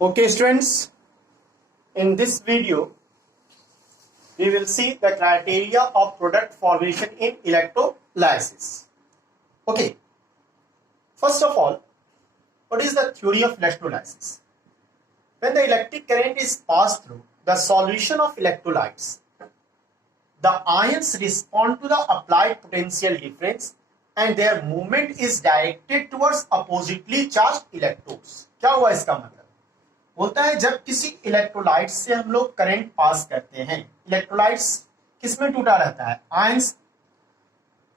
Okay, students, in this video, we will see the criteria of product formation in electrolysis. Okay, first of all, what is the theory of electrolysis? When the electric current is passed through the solution of electrolytes, the ions respond to the applied potential difference and their movement is directed towards oppositely charged electrodes. क्या हुआ इसका मतलब? होता है जब किसी electrolyte से हम लोग करंट पास करते हैं, इलेक्ट्रोलाइट्स किसमें टूटा रहता है? आयंस।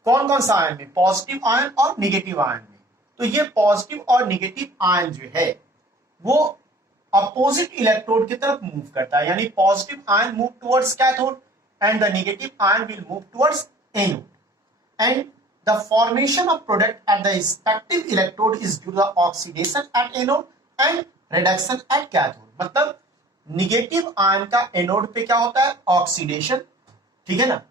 कौन कौन सा आयन में? पॉजिटिव आयन और निगेटिव आयन में। तो ये पॉजिटिव और निगेटिव आयन जो है वो अपोजिट इलेक्ट्रोड की तरफ मूव करता है, यानी positive ion move towards cathode and the negative ion will move towards anode, and the formation of product at the respective electrode is due to the oxidation at anode and reduction at cathode. मतलब negative ion का anode पे क्या होता है? Oxidation, ठीक है ना,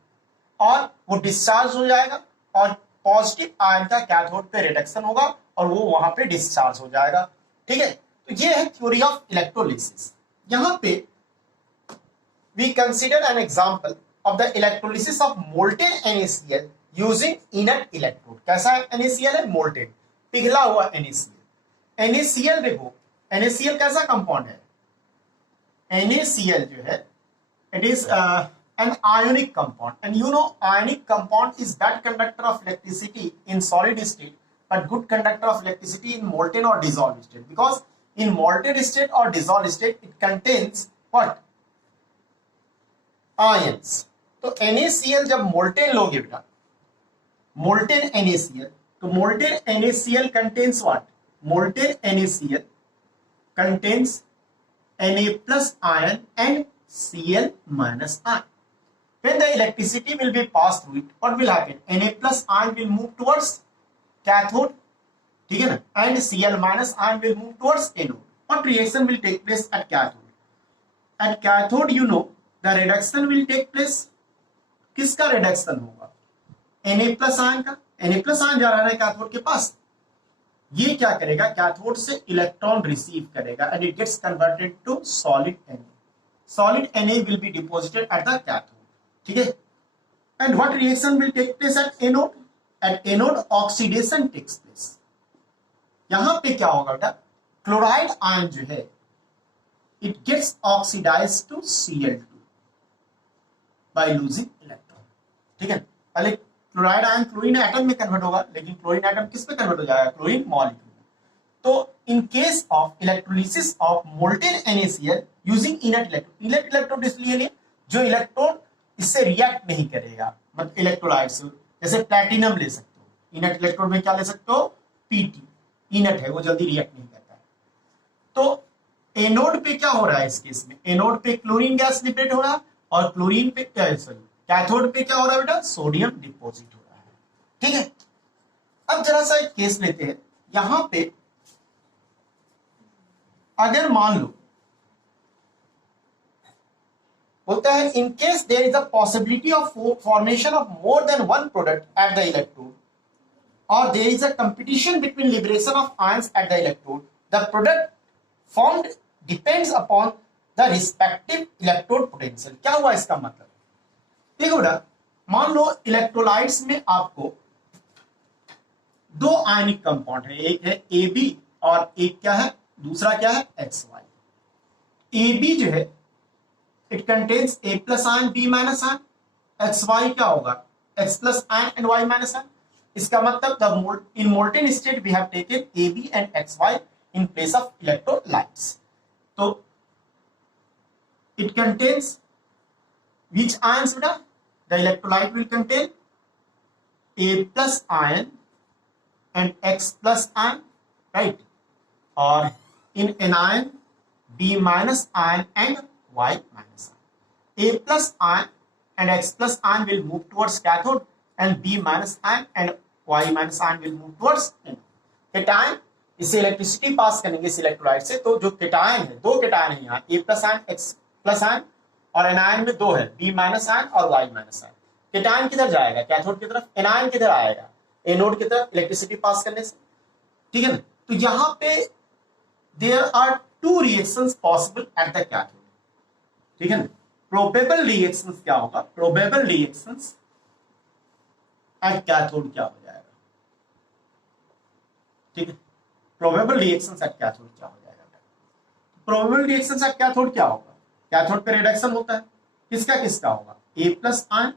और वो डिस्चार्ज हो जाएगा, और पॉजिटिव आयन का कैथोड पे रिडक्शन होगा और वो वहां पे डिस्चार्ज हो जाएगा, ठीक है। तो ये है थ्योरी ऑफ इलेक्ट्रोलिसिस। यहां पे we consider an example of the electrolysis of molten NaCl using inert electrode. कैसा है? NaCl है मोल्टेन, पिघला हुआ NaCl। NaCl देखो, NaCl कैसा कंपाउंड है? NaCl जो है it is an ionic compound, and you know ionic compound is bad conductor of electricity in solid state but good conductor of electricity in molten or dissolved state, because in molten state or dissolved state it contains what? Ions. तो NaCl जब molten लोगे बेटा, molten NaCl, तो molten NaCl contains what? Molten NaCl contains Na plus ion and Cl minus ion. When the electricity will be passed through it, what will happen? Na plus ion will move towards cathode, ठीक है ना, and Cl minus ion will move towards anode. What reaction will take place at cathode? At cathode, you know, the reduction will take place. किसका reduction होगा? Na plus ion का। Na plus ion जा रहा है cathode के पास, ये क्या करेगा? कैथोड से इलेक्ट्रॉन रिसीव करेगा and it gets converted to solid Na. Solid Na will be deposited at the cathode, ठीक है। And what reaction will take place at anode? At anode oxidation takes place. यहां पे क्या होगा बेटा? Chloride ion जो है it gets oxidized to Cl2 by losing electron, ठीक है। पहले क्लोराइड आयन क्लोरीन एटम में कन्वर्ट होगा, लेकिन क्लोरीन एटम किस पे कन्वर्ट हो जाएगा? Chlorine molecule. तो in case of electrolysis of molten NaCl using inert electrode, inert electrode इसलिए लिए जो इलेक्ट्रॉन इससे रिएक्ट नहीं करेगा, मतलब इलेक्ट्रोलाइट से। जैसे प्लैटिनम ले सकते हो, इनर्ट इलेक्ट्रोड में क्या ले सकते हो? Pt, इनर्ट है, वो जल्दी रिएक्ट नहीं करता है। तो एनोड पे क्या हो रहा है इस केस में? एनोड पे क्लोरीन गैस लिबरेट हो रहा है, और क्लोरीन पे कैथोड पे क्या हो रहा है बेटा? सोडियम डिपॉजिट हो रहा है, ठीक है। अब जरा सा एक केस लेते हैं। यहां पे अगर मान लो होता है in case there is a possibility of formation of more than one product at the electrode, और there is a competition between liberation of ions at the electrode, the product formed depends upon the respective electrode potential. क्या हुआ इसका मतलब? देखो बेटा, मान लो electrolytes में आपको दो आयनिक कंपाउंड है, एक है AB और एक क्या है? दूसरा क्या है? XY। AB जो है it contains A plus ion, B minus ion. XY क्या होगा? X plus ion and Y minus ion. इसका मतलब in molten state we have taken AB and XY in place of electrolytes. तो it contains which ions बेटा? The electrolyte will contain A plus ion and X plus ion, right? Or in anion, B minus ion and Y minus ion. A plus ion and X plus ion will move towards cathode, and B minus ion and Y minus ion will move towards anode. Cation, इससे electricity pass करेंगे इस electrolyte से, तो जो cation है, दो cation है यहाँ, A plus ion, X plus ion, और एनायन में दो है, B माइनस आयन और Y माइनस आयन। केटायन किधर जाएगा? कैथोड की तरफ। एनायन किधर आएगा? एनोड की तरफ, इलेक्ट्रिसिटी पास करने से, ठीक है ना। तो यहाँ पे there are two reactions possible at the cathode, ठीक है ना। प्रोबेबल रिएक्शंस क्या होगा, प्रोबेबल रिएक्शंस एट कैथोड क्या हो जाएगा, ठीक है। प्रोबेबल रिएक्शंस एट कैथोड क्या हो जाएगा, प्रोबेबल रिएक्शंस एट कैथोड क्या होगा, कैथोड पे रिडक्शन होता है, किसका किसका होगा, ए प्लस आयन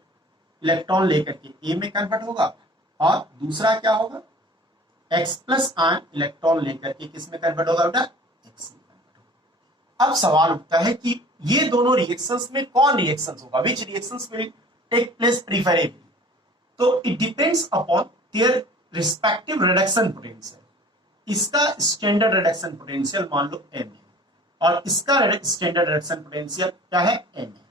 इलेक्ट्रॉन लेकर के ए में कन्वर्ट होगा, और दूसरा क्या होगा, एक्स प्लस आयन इलेक्ट्रॉन लेकर के किस में कन्वर्ट होगा बेटा, एक्स में कन्वर्ट होगा। अब सवाल उठता है कि ये दोनों रिएक्शंस में कौन रिएक्शंस होगा, which reactions will take place preferably, तो it depends upon their respective reduction potential. इसका स्टैंडर्ड रिडक्शन पोटेंशियल मान लो m है, और इसका स्टैंडर्ड रिडक्शन पोटेंशियल क्या है, n है।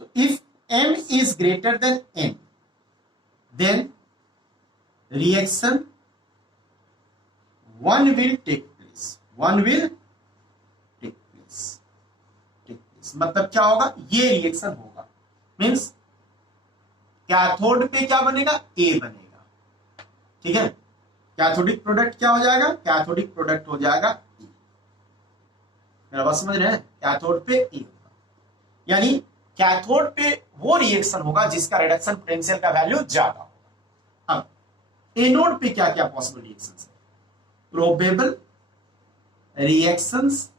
तो if m is greater than n, then reaction one will take place, one will take place, मतलब क्या होगा, ये रिएक्शन होगा, मीन्स कैथोड पे क्या बनेगा, A बनेगा, ठीक है। कैथोडिक प्रोडक्ट क्या हो जाएगा, कैथोडिक प्रोडक्ट हो जाएगा E। मेरा बात समझ रहे हैं, कैथोड पे E होगा, यानी कैथोड पे वो रिएक्शन होगा जिसका रिडक्शन पोटेंशियल का वैल्यू ज्यादा होगा। अब एनोड पे क्या क्या पॉसिबल रिएक्शंस है, probable reactions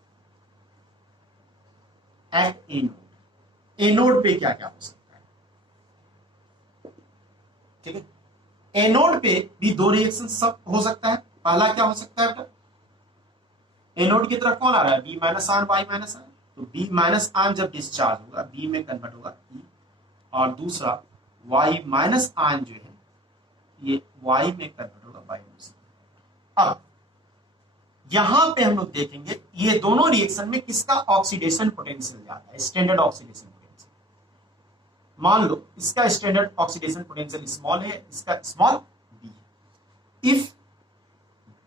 at anode, anode पे क्या क्या हो सकता है, ठीक है। एनोड पे भी दो रिएक्शन सब हो सकता है। पहला क्या हो सकता है बेटा, एनोड की तरफ कौन आ रहा है, B minus ion Y minus ion, तो बी माइनस आयन जब डिस्चार्ज होगा बी में कन्वर्ट होगा ई, और दूसरा वाई माइनस आयन जो है ये वाई में कन्वर्ट होगा वाई माइनस। अब यहां पे हम लोग देखेंगे ये दोनों रिएक्शन में किसका ऑक्सीडेशन पोटेंशियल ज्यादा है, स्टैंडर्ड ऑक्सीडेशन पोटेंशियल। मान लो इसका स्टैंडर्ड ऑक्सीडेशन पोटेंशियल स्मॉल है, इसका स्मॉल बी है। If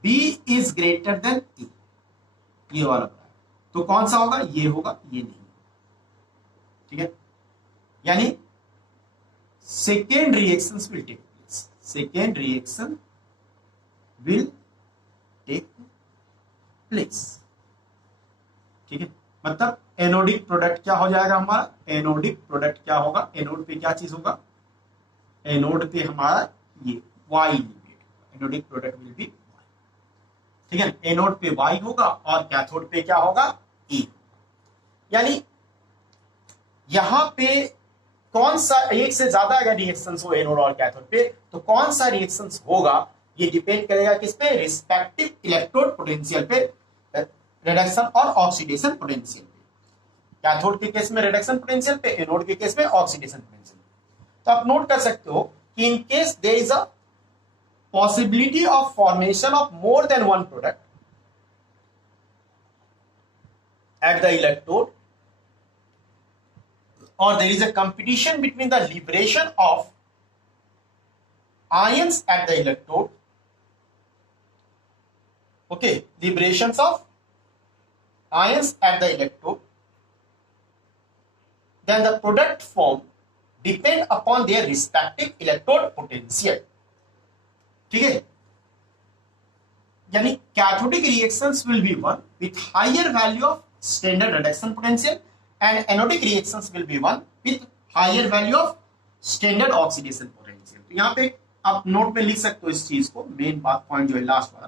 B is greater than A, ये वाला बड़ा है, तो कौन सा होगा, ये होगा, ये नहीं, ठीक है। यानी second reactions will take place, second reaction will take place, ठीक है। मतलब एनोडिक प्रोडक्ट क्या हो जाएगा हमारा, एनोडिक प्रोडक्ट क्या होगा, एनोड पे क्या चीज होगा, एनोड पे हमारा ये Y limit, anodic product will be Y, ठीक है। एनोड पे वाई होगा और कैथोड पे क्या होगा, ई। यानी यहां पे कौन सा एक से ज्यादा अगर रिएक्शंस हो एनोड और कैथोड पे, तो कौन सा रिएक्शंस होगा ये डिपेंड करेगा किस पे, रिस्पेक्टिव इलेक्ट्रोड पोटेंशियल पे, रिडक्शन और ऑक्सीडेशन पोटेंशियल पे। कैथोड के केस में रिडक्शन पोटेंशियल पे, एनोड के केस में ऑक्सीडेशन पोटेंशियल पे। तो आप नोट कर सकते हो कि in case there is a possibility of formation of more than one product at the electrode, or there is a competition between the liberation of ions at the electrode, okay, liberations of ions at the electrode, then the product form depend upon their respective electrode potential, ठीक है। यानी cathodic reactions will be one with higher value of standard reduction potential, and anodic reactions will be one with higher value of standard oxidation potential. तो यहां पे आप note में लिख सकते हो इस चीज को, मेन बात पॉइंट जो है लास्ट वाला,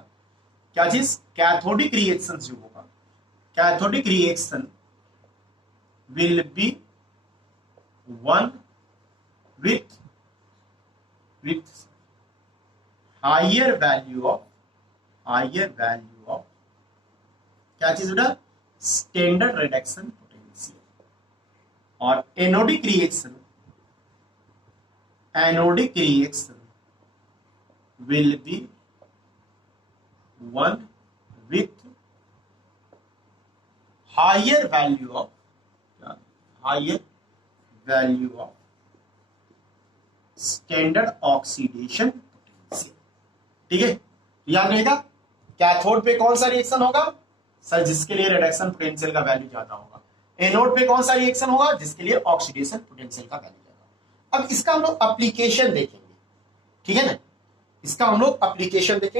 क्या चीज, कैथोडिक रिएक्शंस जो होगा, cathodic reaction will be one with higher value of क्या चीज बेटा, स्टैंडर्ड रिडक्शन पोटेंशियल। और anodic reaction will be one with higher value of standard oxidation potential, ठीक है। याद रहेगा कैथोड पे कौन सा रिएक्शन होगा सर, जिसके लिए रिडक्शन पोटेंशियल का वैल्यू ज्यादा होगा। एनोड पे कौन सा रिएक्शन होगा, जिसके लिए ऑक्सीडेशन पोटेंशियल का वैल्यू ज्यादा होगा। अब इसका हम लोग एप्लीकेशन देखेंगे, ठीक है ना, इसका हम लोग एप्लीकेशन देखेंगे।